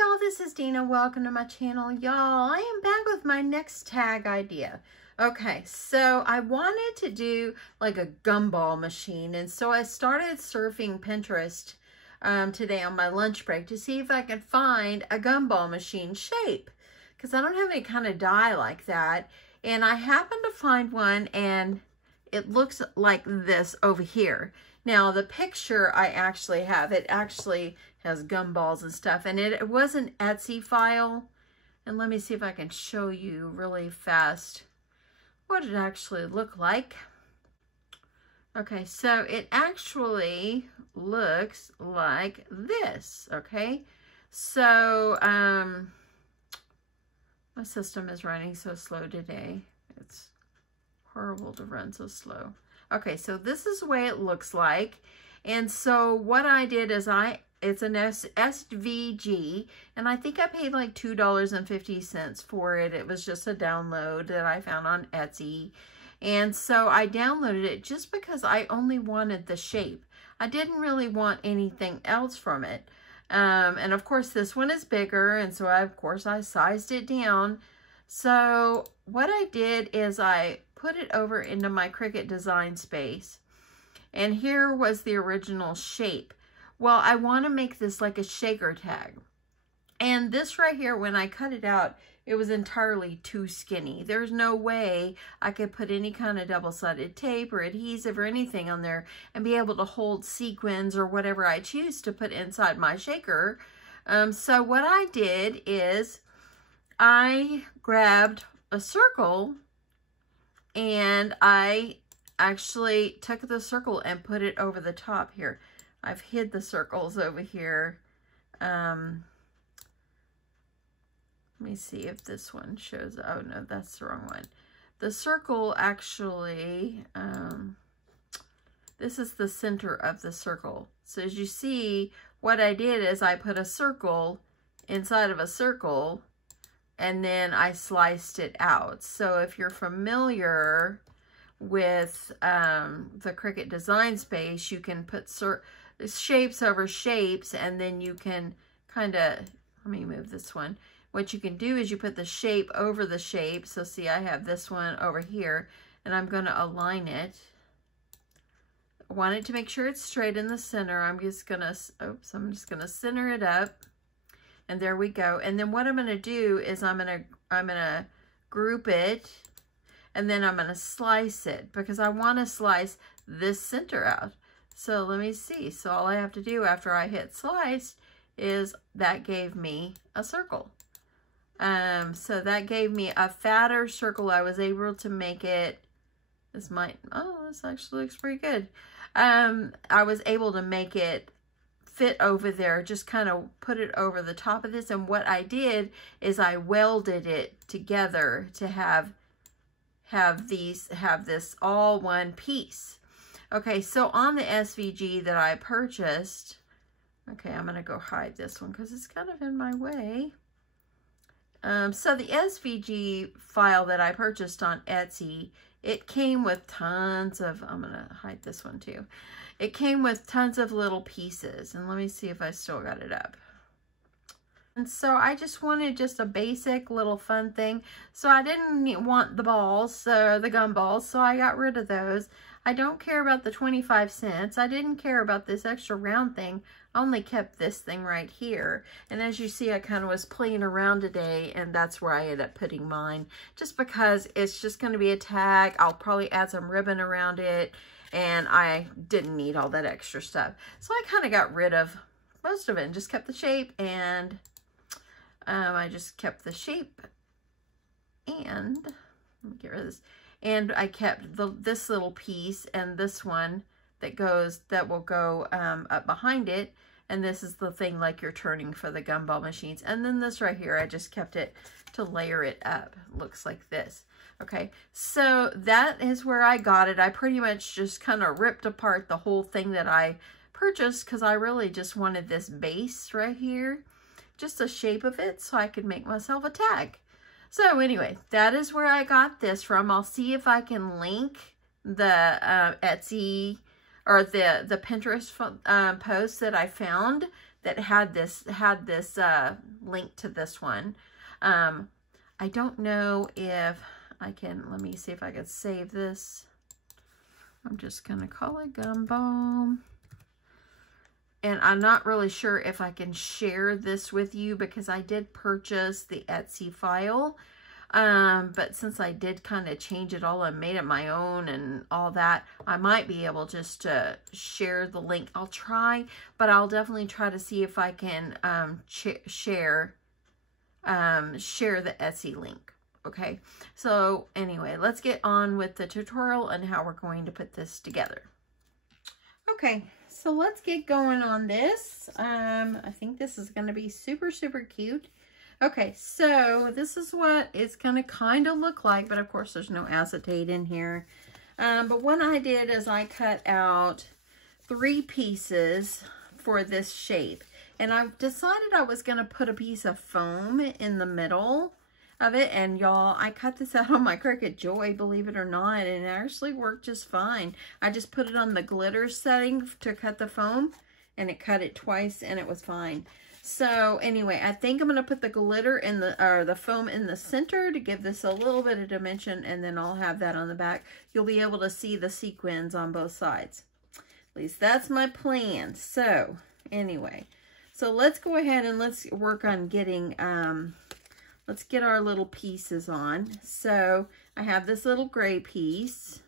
y'all, this is Dina. Welcome to my channel. Y'all, I am back with my next tag idea. Okay, so I wanted to do like a gumball machine, and so I started surfing Pinterest today on my lunch break to see if I could find a gumball machine shape, because I don't have any kind of die like that. And I happened to find one, and it looks like this over here. Now, the picture I actually have, it actually has gumballs and stuff, and it was an Etsy file. And let me see if I can show you really fast what it actually looked like. Okay, so it actually looks like this, okay? So, my system is running so slow today. It's horrible to run so slow. Okay, so this is the way it looks like. And so what I did is it's an SVG, and I think I paid like $2.50 for it. It was just a download that I found on Etsy. And so I downloaded it just because I only wanted the shape. I didn't really want anything else from it. And of course this one is bigger, and so of course I sized it down. So what I did is I put it over into my Cricut design space, and here was the original shape. Well, I want to make this like a shaker tag, and this right here, when I cut it out, it was entirely too skinny. There's no way I could put any kind of double-sided tape or adhesive or anything on there and be able to hold sequins or whatever I choose to put inside my shaker. So what I did is I grabbed a circle, and I actually took the circle and put it over the top here. I've hid the circles over here. Let me see if this one shows. Oh no, that's the wrong one. The circle actually, this is the center of the circle. So as you see, what I did is I put a circle inside of a circle, and then I sliced it out. So if you're familiar with the Cricut design space, you can put shapes over shapes, and then you can kind of, let me move this one. What you can do is you put the shape over the shape. So see, I have this one over here, and I'm going to align it. I want it to make sure it's straight in the center. I'm just going to, I'm just going to center it up. And there we go. And then what I'm going to do is I'm going to group it, and then I'm going to slice it, because I want to slice this center out. So let me see. So all I have to do after I hit slice is that gave me a circle. So that gave me a fatter circle. I was able to make it, this actually looks pretty good. I was able to make it fit over there, just kind of put it over the top of this. And what I did is I welded it together to have this all one piece. Okay, so on the SVG that I purchased, okay, I'm gonna go hide this one because it's kind of in my way. So the SVG file that I purchased on Etsy, it came with tons of, I'm gonna hide this one too. It came with tons of little pieces, and let me see if I still got it up. And so I just wanted just a basic little fun thing. So I didn't want the balls, the gumballs, so I got rid of those. I don't care about the 25 cents. I didn't care about this extra round thing. I only kept this thing right here. And as you see, I kind of was playing around today, and that's where I ended up putting mine. Just because it's just going to be a tag. I'll probably add some ribbon around it, and I didn't need all that extra stuff. So I kind of got rid of most of it and just kept the shape, and I just kept the shape, and let me get rid of this. And I kept this little piece and this one that will go up behind it. And this is the thing like you're turning for the gumball machines. And then this right here, I just kept it to layer it up. It looks like this. Okay, so that is where I got it. I pretty much just kind of ripped apart the whole thing that I purchased, because I really just wanted this base right here, just the shape of it, so I could make myself a tag. So anyway, that is where I got this from. I'll see if I can link the Etsy or the Pinterest post that I found that had this link to this one. I don't know if I can, let me see if I could save this. I'm just going to call it Gumball. And I'm not really sure if I can share this with you because I did purchase the Etsy file. But since I did kind of change it all and made it my own and all that, I might be able just to share the link. I'll try, but I'll definitely try to see if I can share the Etsy link. Okay, so anyway, let's get on with the tutorial and how we're going to put this together. Okay, so let's get going on this. I think this is going to be super, super cute. Okay, so this is what it's going to kind of look like, but of course there's no acetate in here. But what I did is I cut out 3 pieces for this shape. And I've decided I was going to put a piece of foam in the middle of it. And y'all, I cut this out on my Cricut Joy, believe it or not, and it actually worked just fine. I just put it on the glitter setting to cut the foam, and it cut it twice, and it was fine. So anyway, I think I'm going to put the glitter in the foam in the center to give this a little bit of dimension, and then I'll have that on the back. You'll be able to see the sequins on both sides. At least that's my plan. So anyway, so let's go ahead and let's work on getting, let's get our little pieces on. So I have this little gray piece,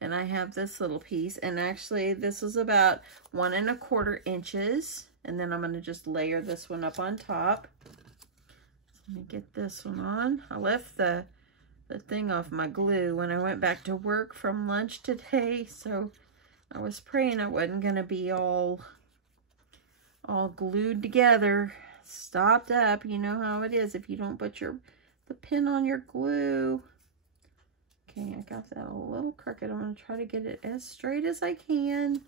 and I have this little piece, and actually this was about 1 1/4 inches. And then I'm going to just layer this one up on top. Let me get this one on. I left the thing off my glue when I went back to work from lunch today, so I was praying it wasn't going to be all glued together, stopped up. You know how it is if you don't put the pin on your glue. Okay, I got that a little crooked. I'm going to try to get it as straight as I can.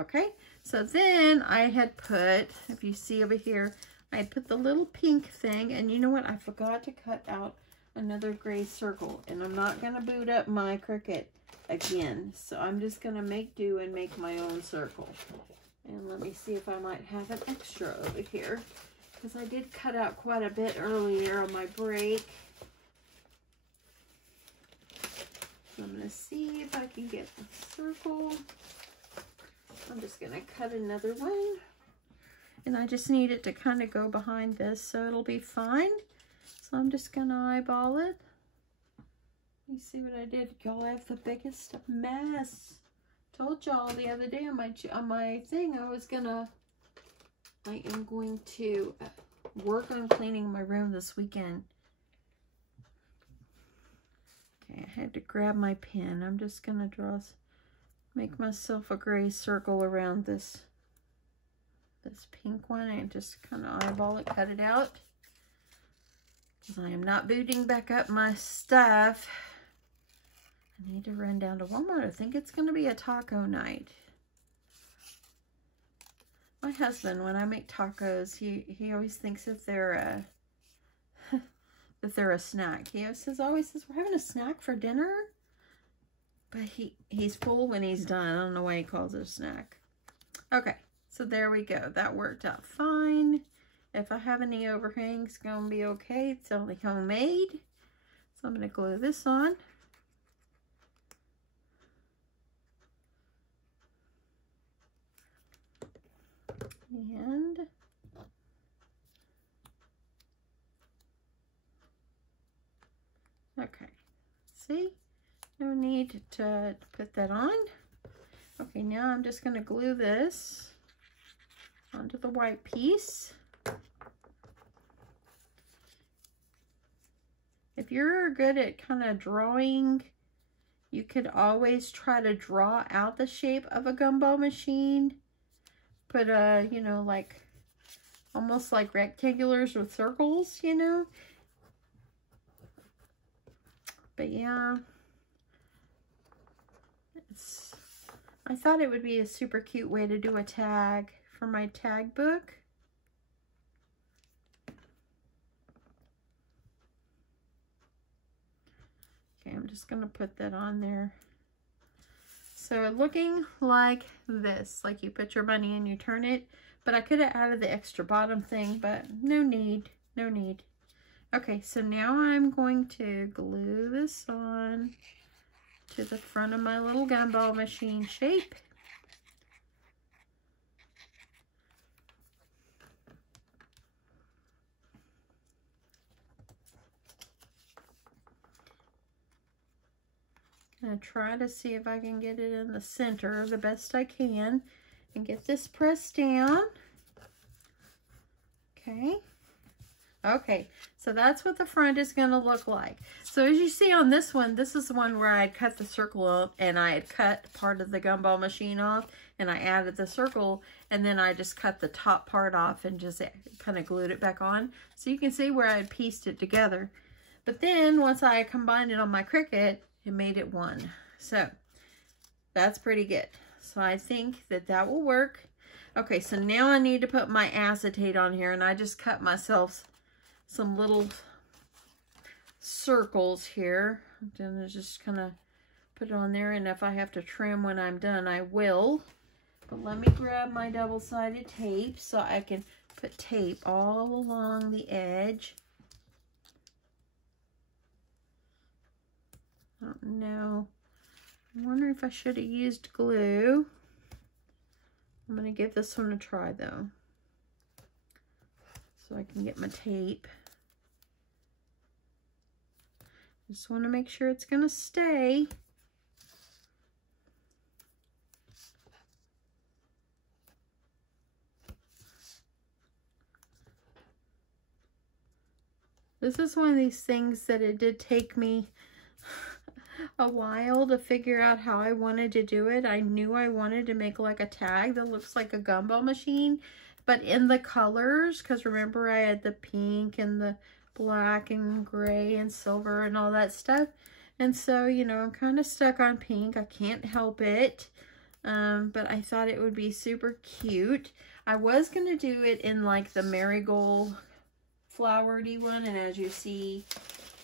Okay, so then I had put, if you see over here, I had put the little pink thing, and you know what? I forgot to cut out another gray circle, and I'm not going to boot up my Cricut again, so I'm just going to make do and make my own circle. And let me see if I might have an extra over here, because I did cut out quite a bit earlier on my break. So I'm going to see if I can get a circle. I'm just going to cut another one, and I just need it to kind of go behind this, so it'll be fine. So I'm just going to eyeball it. You see what I did? Y'all, I have the biggest mess. Told y'all the other day on my thing I am going to work on cleaning my room this weekend. Okay, I had to grab my pen. I'm just going to make myself a gray circle around this pink one, and just kind of eyeball it, cut it out. Because I am not booting back up my stuff. I need to run down to Walmart. I think it's going to be a taco night. My husband, when I make tacos, he always thinks that they're a snack. He always says, we're having a snack for dinner. But he's full when he's done. I don't know why he calls it a snack. Okay, so there we go. That worked out fine. If I have any overhangs, it's going to be okay. It's only homemade. So I'm going to glue this on. And okay, see? No need to put that on. Okay, now I'm just going to glue this onto the white piece. If you're good at kind of drawing, you could always try to draw out the shape of a gumball machine. Put you know, like almost like rectangulars with circles, you know. But yeah, I thought it would be a super cute way to do a tag for my tag book. Okay, I'm just going to put that on there. So looking like this, like you put your money in, you turn it, but I could have added the extra bottom thing, but no need, no need. Okay, so now I'm going to glue this on to the front of my little gumball machine shape. I'm going to try to see if I can get it in the center the best I can and get this pressed down. Okay. Okay, so that's what the front is going to look like. So as you see on this one, this is the one where I had cut the circle off, and I had cut part of the gumball machine off, and I added the circle, and then I just cut the top part off and just kind of glued it back on. So you can see where I had pieced it together. But then once I combined it on my Cricut, it made it one. So that's pretty good. So I think that that will work. Okay, so now I need to put my acetate on here, and I just cut myself some little circles here. I'm gonna just kind of put it on there, and if I have to trim when I'm done, I will. But let me grab my double-sided tape so I can put tape all along the edge. I don't know. I'm wondering if I should have used glue. I'm going to give this one a try though, so I can get my tape. Just want to make sure it's going to stay. This is one of these things that it did take me a while to figure out how I wanted to do it. I knew I wanted to make like a tag that looks like a gumball machine, but in the colors, because remember I had the pink and the black and gray and silver and all that stuff. And so, you know, I'm kind of stuck on pink. I can't help it. But I thought it would be super cute. I was going to do it in like the marigold flowery one, and as you see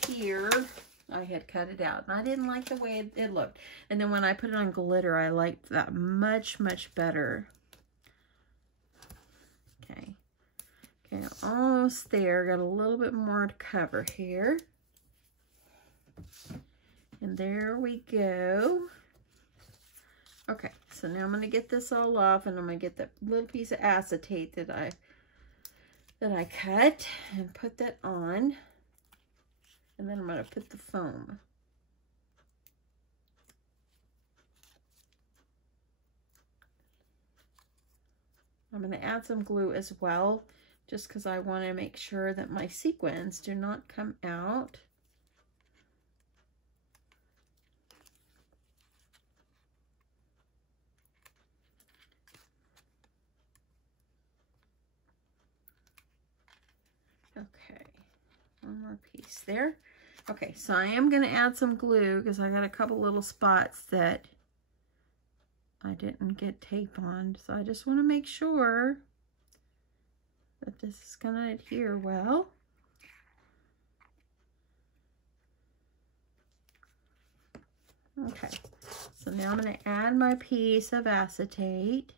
here, I had cut it out, and I didn't like the way it looked. And then when I put it on glitter, I liked that much, much better. Okay. Okay, almost there. Got a little bit more to cover here. And there we go. Okay, so now I'm going to get this all off, and I'm going to get that little piece of acetate that I cut and put that on. And then I'm going to put the foam. I'm going to add some glue as well, just because I want to make sure that my sequins do not come out. Okay, one more piece there. Okay, so I am going to add some glue because I got a couple little spots that I didn't get tape on. So I just want to make sure that this is going to adhere well. Okay, so now I'm going to add my piece of acetate.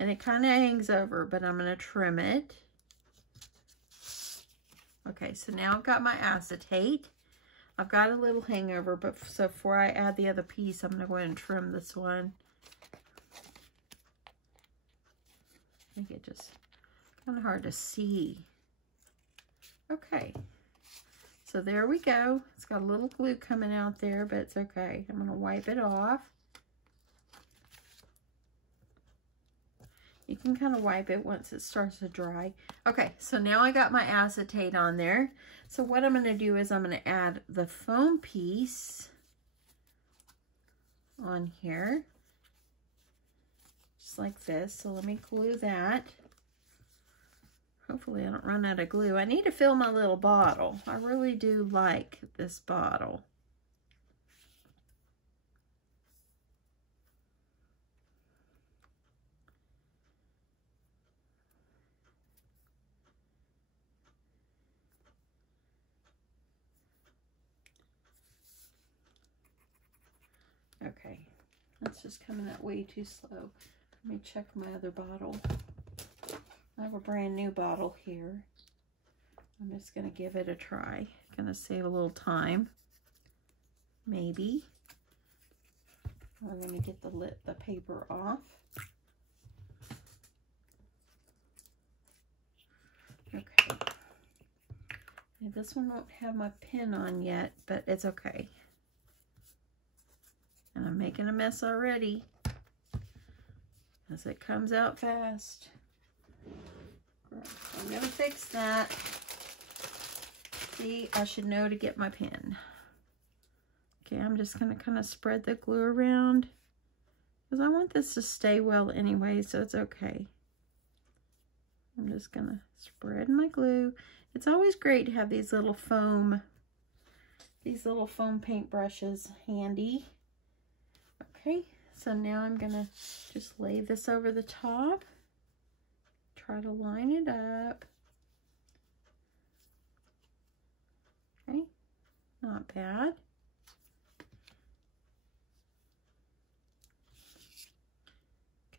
And it kind of hangs over, but I'm going to trim it. Okay, so now I've got my acetate. I've got a little hangover, but so before I add the other piece, I'm going to go ahead and trim this one. I think it just kind of hard to see. Okay, so there we go. It's got a little glue coming out there, but it's okay. I'm going to wipe it off. You can kind of wipe it once it starts to dry. Okay, so now I got my acetate on there. So what I'm going to do is I'm going to add the foam piece on here. Just like this. So let me glue that. Hopefully I don't run out of glue. I need to fill my little bottle. I really do like this bottle. That's just coming out way too slow. Let me check my other bottle. I have a brand new bottle here. I'm just going to give it a try. Going to save a little time. Maybe. We're going to get the paper off. Okay. Now, this one won't have my pen on yet, but it's okay. And I'm making a mess already as it comes out fast. I'm going to fix that. See, I should know to get my pen. Okay, I'm just going to kind of spread the glue around because I want this to stay well anyway, so it's okay. I'm just going to spread my glue. It's always great to have these little foam paint brushes handy. Okay, so now I'm going to just lay this over the top. Try to line it up. Okay, not bad.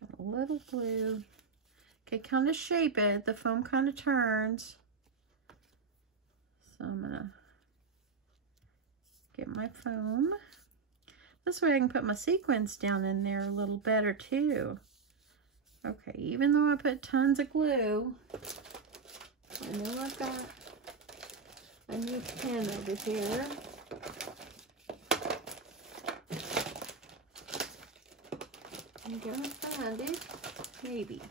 Got a little glue. Okay, kind of shape it. The foam kind of turns. So I'm gonna get my foam. This way I can put my sequins down in there a little better too. Okay, even though I put tons of glue, I know I've got a new pen over here. I'm gonna find it, maybe.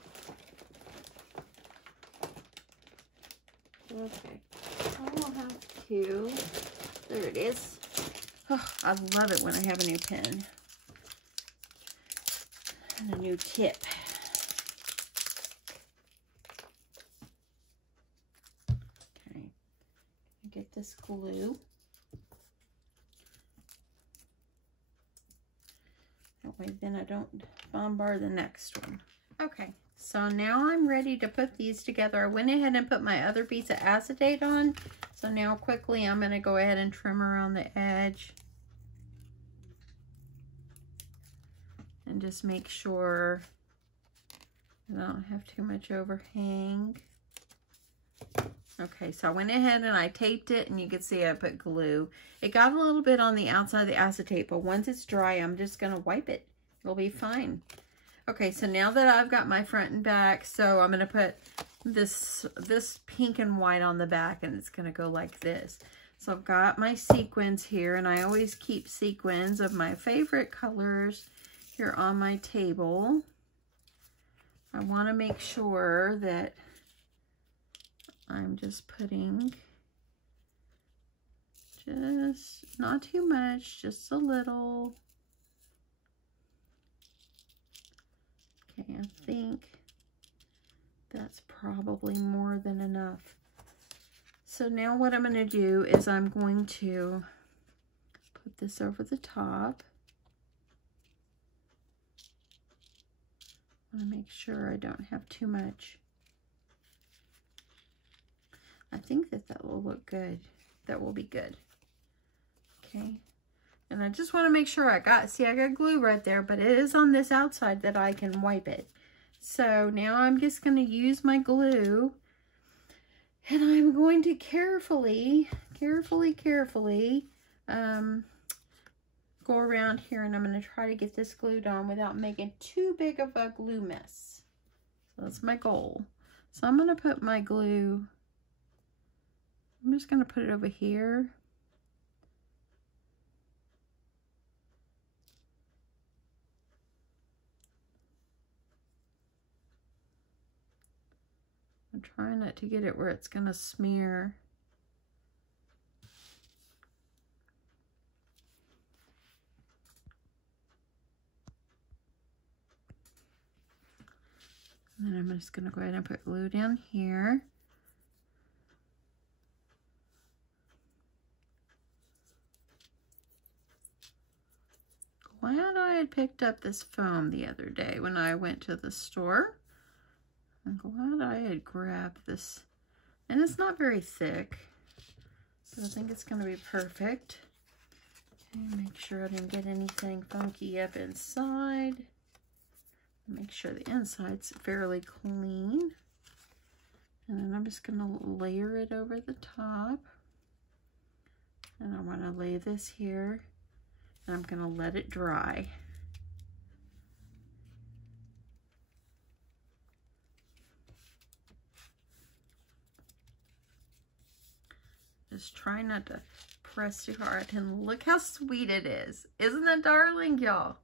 Okay, I will have to, there it is. Oh, I love it when I have a new pen and a new tip. Okay, get this glue. That way then I don't bombard the next one. Okay, so now I'm ready to put these together. I went ahead and put my other piece of acetate on. So now quickly I'm going to go ahead and trim around the edge. And just make sure I don't have too much overhang. Okay, so I went ahead and I taped it, and you can see I put glue. It got a little bit on the outside of the acetate, but once it's dry, I'm just going to wipe it. It'll be fine. Okay, so now that I've got my front and back, so I'm going to put this pink and white on the back, and it's going to go like this. So I've got my sequins here, and I always keep sequins of my favorite colors here on my table. I want to make sure that I'm just putting just not too much, just a little. Okay, I think that's probably more than enough. So now what I'm going to do is I'm going to put this over the top. I want to make sure I don't have too much. I think that will look good. That will be good. Okay. And I just want to make sure I got glue right there, but it is on this outside that I can wipe it. So now I'm just going to use my glue, and I'm going to carefully go around here, and I'm going to try to get this glued on without making too big of a glue mess. That's my goal. So I'm going to put my glue, I'm just going to put it over here. I'm trying not to get it where it's going to smear. And then I'm just going to go ahead and put glue down here. Glad I had picked up this foam the other day when I went to the store. I'm glad I had grabbed this. And it's not very thick, so I think it's going to be perfect. And make sure I didn't get anything funky up inside. Make sure the inside's fairly clean. And then I'm just going to layer it over the top. And I want to lay this here. And I'm going to let it dry. Just try not to press too hard. And look how sweet it is. Isn't that darling, y'all?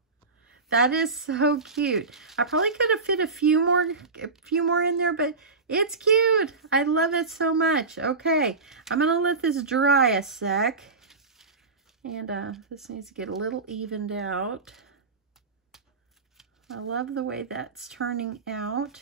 That is so cute. I probably could have fit a few more in there, but it's cute. I love it so much. Okay, I'm gonna let this dry a sec. And this needs to get a little evened out. I love the way that's turning out.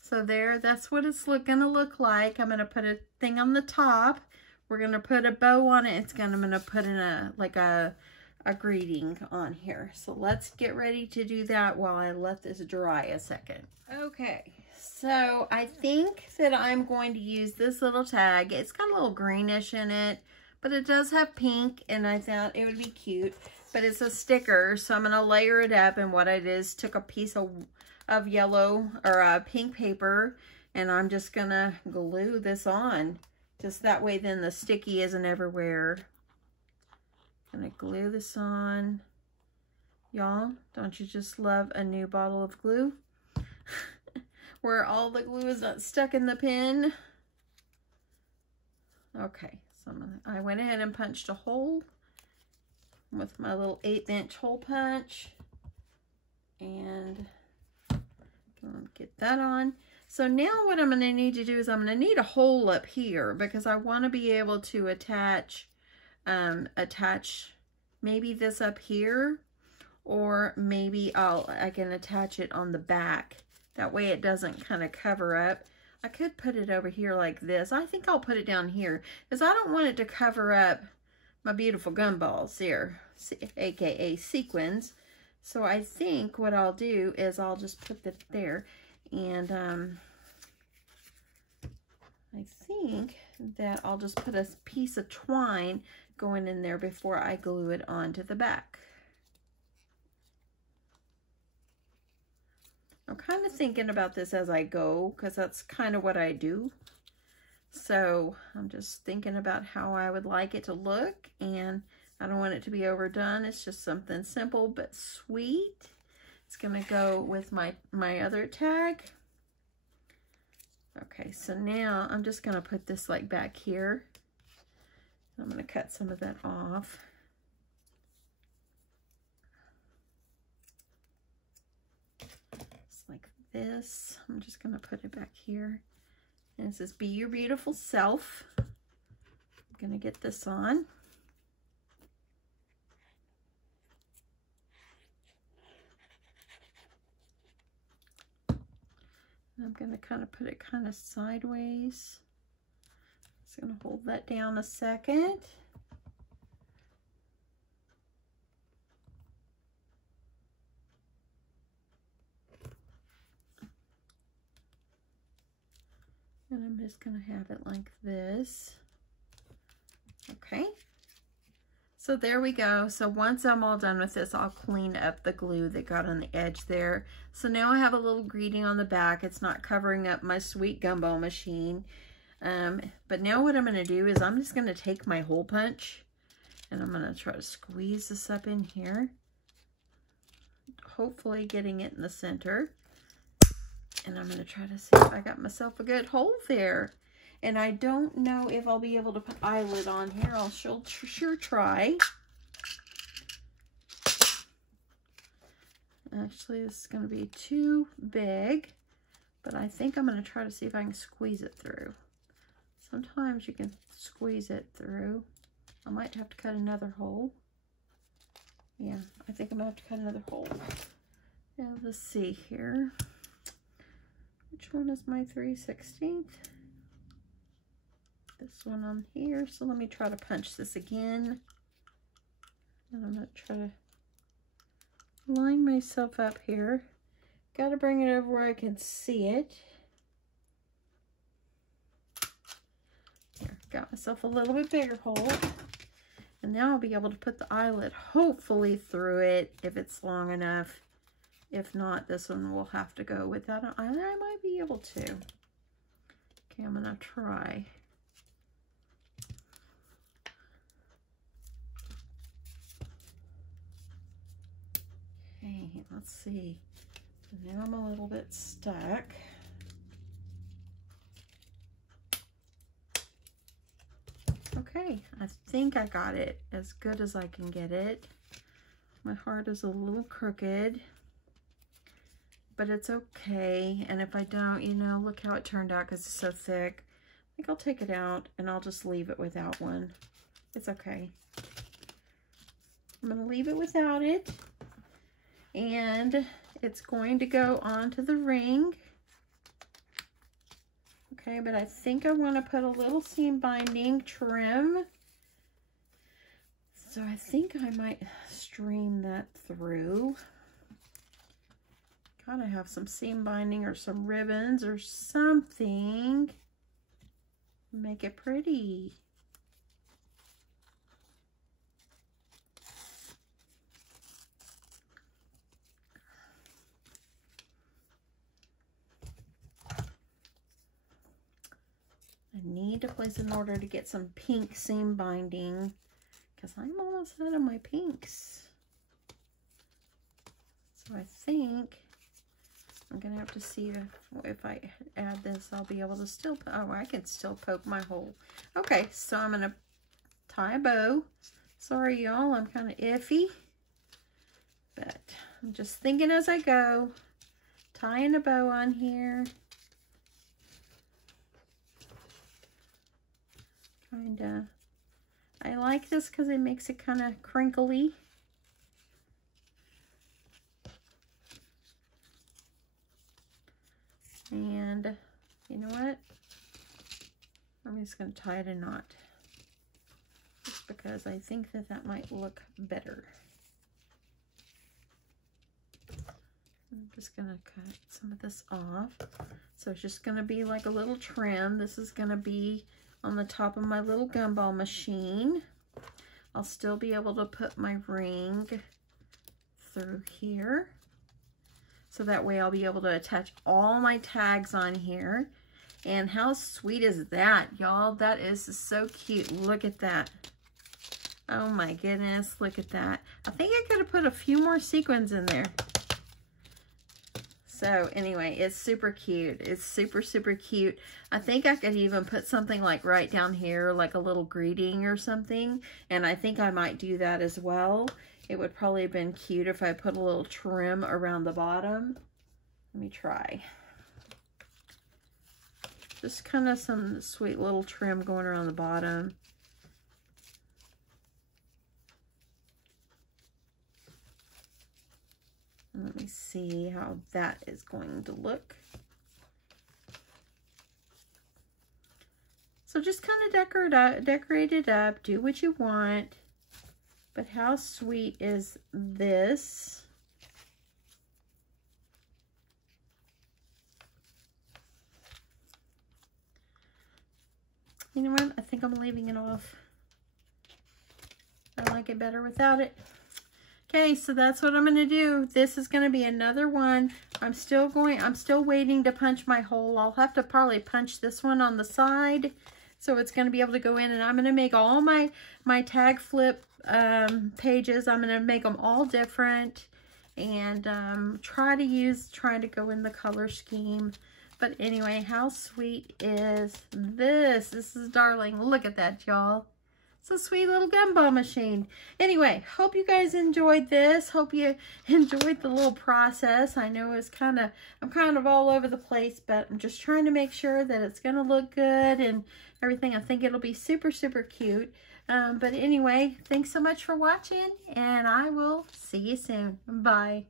So there, that's what it's gonna look like. I'm gonna put a thing on the top. We're gonna put a bow on it. I'm gonna put in a greeting on here. So let's get ready to do that while I let this dry a second. Okay, so I think that I'm going to use this little tag. It's got a little greenish in it, but it does have pink, and I thought it would be cute. But it's a sticker, so I'm gonna layer it up, and what I did is took a piece of yellow or pink paper, and I'm just gonna glue this on. Just that way then the sticky isn't everywhere. Gonna glue this on. Y'all, don't you just love a new bottle of glue? Where all the glue is not stuck in the pen. Okay, so I went ahead and punched a hole with my little 1/8" hole punch. And gonna get that on. So now what I'm gonna need to do is I'm gonna need a hole up here because I wanna be able to attach maybe this up here, or maybe I can attach it on the back. That way it doesn't kind of cover up. I could put it over here like this. I think I'll put it down here because I don't want it to cover up my beautiful gumballs here, aka sequins. So I think what I'll do is I'll just put that there, and I think that I'll just put a piece of twine going in there before I glue it onto the back. I'm kind of thinking about this as I go because that's kind of what I do. So I'm just thinking about how I would like it to look, and I don't want it to be overdone. It's just something simple but sweet. It's gonna go with my other tag. Okay, so now I'm just gonna put this like back here. I'm gonna cut some of that off. Just like this. I'm just gonna put it back here. And it says, "Be your beautiful self." I'm gonna get this on. I'm going to kind of put it kind of sideways. Just going to hold that down a second. And I'm just going to have it like this. Okay. So there we go. So once I'm all done with this, I'll clean up the glue that got on the edge there. So now I have a little greeting on the back. It's not covering up my sweet gumball machine. But now what I'm going to do is I'm just going to take my hole punch and I'm going to try to squeeze this up in here. Hopefully getting it in the center. And I'm going to try to see if I got myself a good hole there. And I don't know if I'll be able to put eyelet on here. I'll sure try. Actually, this is going to be too big, but I think I'm going to try to see if I can squeeze it through. Sometimes you can squeeze it through. I might have to cut another hole. Yeah, I think I'm going to have to cut another hole. Yeah, let's see here. Which one is my 3/16? This one on here. So let me try to punch this again. And I'm going to try to line myself up here. Got to bring it over where I can see it. Here, got myself a little bit bigger hole. And now I'll be able to put the eyelet hopefully through it if it's long enough. If not, this one will have to go without an eyelet. I might be able to. Okay, I'm gonna try. Okay, let's see. So now I'm a little bit stuck. Okay, I think I got it as good as I can get it. My heart is a little crooked, but it's okay. And if I don't, you know, look how it turned out because it's so thick. I think I'll take it out and I'll just leave it without one. It's okay. I'm going to leave it without it. And it's going to go onto the ring. Okay, but I think I want to put a little seam binding trim. So I think I might stream that through. Gotta have some seam binding or some ribbons or something. Make it pretty. I need to place an order to get some pink seam binding because I'm almost out of my pinks. So I think I'm gonna have to see if I add this, I'll be able to still, oh, I can still poke my hole. Okay, so I'm gonna tie a bow. Sorry, y'all, I'm kind of iffy, but I'm just thinking as I go, tying a bow on here. I like this because it makes it kind of crinkly. And you know what? I'm just going to tie it a knot. Just because I think that that might look better. I'm just going to cut some of this off. So it's just going to be like a little trim. This is going to be on the top of my little gumball machine. I'll still be able to put my ring through here. So that way I'll be able to attach all my tags on here. And how sweet is that, y'all? That is so cute. Look at that. Oh my goodness, look at that. I think I could have put a few more sequins in there. So anyway, it's super cute. It's super, super cute. I think I could even put something like right down here, like a little greeting or something. And I think I might do that as well. It would probably have been cute if I put a little trim around the bottom. Let me try. Just kind of some sweet little trim going around the bottom. Let me see how that is going to look. So just kind of decorate it up, do what you want. But how sweet is this? You know what? I think I'm leaving it off. I like it better without it. Okay, so that's what I'm going to do. This is going to be another one. I'm still waiting to punch my hole. I'll have to probably punch this one on the side. So it's going to be able to go in, and I'm going to make all my tag flip pages. I'm going to make them all different and try to go in the color scheme. But anyway, how sweet is this? This is darling. Look at that, y'all. It's a sweet little gumball machine. Anyway, hope you guys enjoyed this. Hope you enjoyed the little process. I know I'm kind of all over the place, but I'm just trying to make sure that it's going to look good and everything. I think it'll be super, super cute. But anyway, thanks so much for watching, and I will see you soon. Bye.